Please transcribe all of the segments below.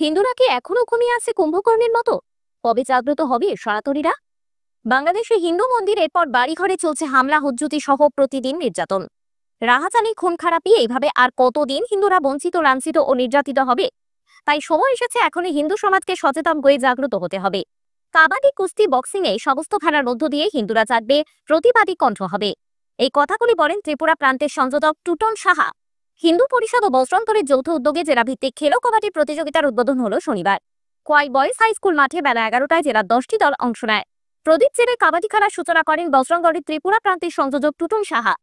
হিন্দুরা কি এখনো ঘুমিয়ে আছে কুম্ভকর্ণের মতো? কবে জাগ্রত হবে সনাতনীরা? বাংলাদেশে হিন্দু মন্দির এরপর বাড়িঘরে চলছে হামলা, হুজ্জুতি সহ প্রতিদিন নির্যাতন, রাহাজানি, খুন খারাপি। এইভাবে আর কতদিন হিন্দুরা বঞ্চিত, লাঞ্ছিত ও নির্যাতিত হবে? তাই সময় এসেছে এখনই হিন্দু সমাজকে সচেতন হয়ে জাগ্রত হতে হবে। কাবাডি, কুস্তি, বক্সিং এই সমস্ত খেলার মধ্য দিয়ে হিন্দুরা জাগবে, প্রতিবাদী কণ্ঠ হবে। এই কথাগুলি বলেন ত্রিপুরা প্রান্তের সংযোজক টুটন সাহা। হিন্দু পরিষদ ও বস্ত্রান্তরের যৌথ উদ্যোগে জেলাভিত্তিক খেলো কাবাডি প্রতিযোগিতার উদ্বোধন হলো শনিবার। কোয়াই বয়েজ হাই স্কুল মাঠে বেলা 11টায় জেলার 10টি দল অংশ নেয়। প্রদীপ জেলে কাবাডি খেলার সূচনা করেন বস্ত্রান্তরের ত্রিপুরা প্রান্তের সংযোজক টুটন সাহা।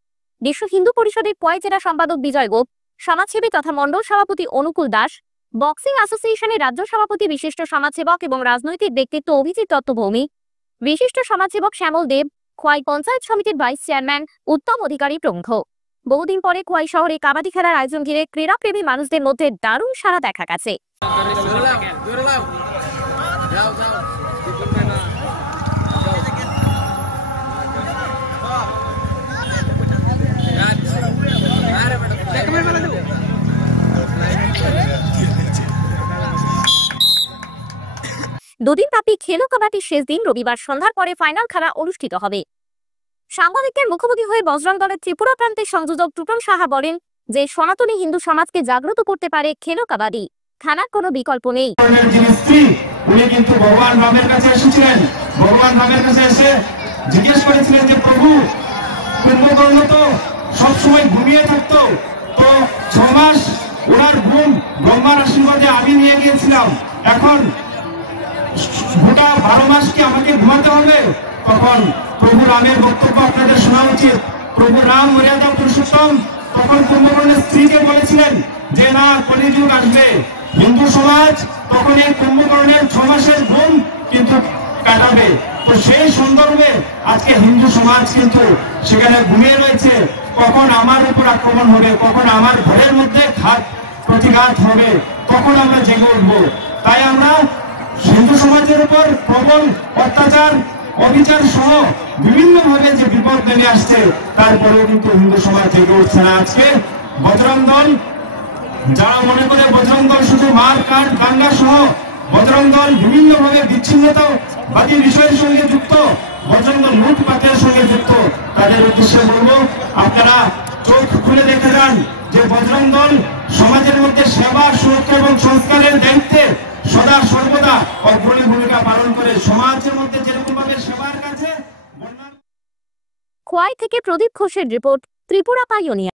বিশ্ব হিন্দু পরিষদের কোয়াই জেলা সম্পাদক বিজয় গোপ, সমাজসেবী তথা মণ্ডল সভাপতি অনুকূল দাস, বক্সিং অ্যাসোসিয়েশনের রাজ্য সভাপতি বিশিষ্ট সমাজসেবক এবং রাজনৈতিক ব্যক্তিত্ব অভিজিৎ দত্ত ভৌমিক, বিশিষ্ট সমাজসেবক শ্যামল দেব, খোয়াই পঞ্চায়েত সমিতির ভাইস চেয়ারম্যান উত্তম অধিকারী প্রমুখ। বহুদিন পরে খোয়াই শহরে কাবাডি খেলার আয়োজন ঘিরে ক্রীড়াপ্রেমী মানুষদের মধ্যে দারুণ সাড়া দেখা গেছে। দুদিন ব্যাপী খেলো কাবাডির শেষ দিন রবিবার সন্ধ্যার পরে ফাইনাল খেলা অনুষ্ঠিত হবে। সাংবাদিকদের মুখোমুখি হয়ে বজরং দলের ত্রিপুরা প্রান্তের সংযোজক টুটন সাহা বলেন যে সনাতনী হিন্দু সমাজকে জাগ্রত করতে পারে খেলো কাবাডি, খেলার কোনো বিকল্প নেই। উনি কিন্তু ভগবান রামের কাছে এসেছিলেন, ভগবান রামের কাছে এসে জিজ্ঞেস করেছিলেন যে প্রভু, কুম্ভকর্ণ তো সবসময় ঘুমিয়ে থাকতো, তো 6 মাস ওনার ঘুম ব্রহ্মার আশীর্বাদে আমি নিয়ে গিয়েছিলাম, এখন গোটা 12 মাস কি আমাকে ঘুমাতে হবে? তখন প্রভু রামের বক্তব্য আপনাদের শোনা উচিত। প্রভু রাম মর্যাদা পুরুষোত্তম তখন কুম্ভকর্ণের স্ত্রীকে বলেছিলেন যে না, কলিযুগ আসবে, হিন্দু সমাজ তখন এই কুম্ভকর্ণের 6 মাসের ঘুম কিন্তু কাটাবে। তো সেই সন্দর্ভে আজকে হিন্দু সমাজ কিন্তু সেখানে ঘুমিয়ে রয়েছে। কখন আমার উপর আক্রমণ হবে, কখন আমার ঘরের মধ্যে প্রতিঘাত হবে, কখন আমরা জেগে উঠবো। তাই আমরা হিন্দু সমাজের উপর প্রবল অত্যাচার, অবিচার সহ বিভিন্ন ভাবে যে বিপদ নেমে আসছে, তারপরেও কিন্তু হিন্দু সমাজ জেগে উঠছে না। আজকে বজরং দল, যারা মনে করে বজরং দল শুধু মার কাট দাঙ্গা সহ বজরং দল বিভিন্ন ভাবে বিচ্ছিন্নতাবাদী বিষয়ের সঙ্গে যুক্ত, বজরং দল লুটপাটের সঙ্গে যুক্ত, তাদের উদ্দেশ্যে বলবো আপনারা চোখ খুলে দেখে যান যে বজরং দল সমাজের মধ্যে সেবা, সুরক্ষা এবং সংস্কারের দায়িত্বে সদা সর্বদা অগ্রণী ভূমিকা পালন করে সমাজের মধ্যে যেরকম ভাবে সেবার কাছে। খোয়াই থেকে প্রদীপ ঘোষের রিপোর্ট, ত্রিপুরা পাইওনিয়ার।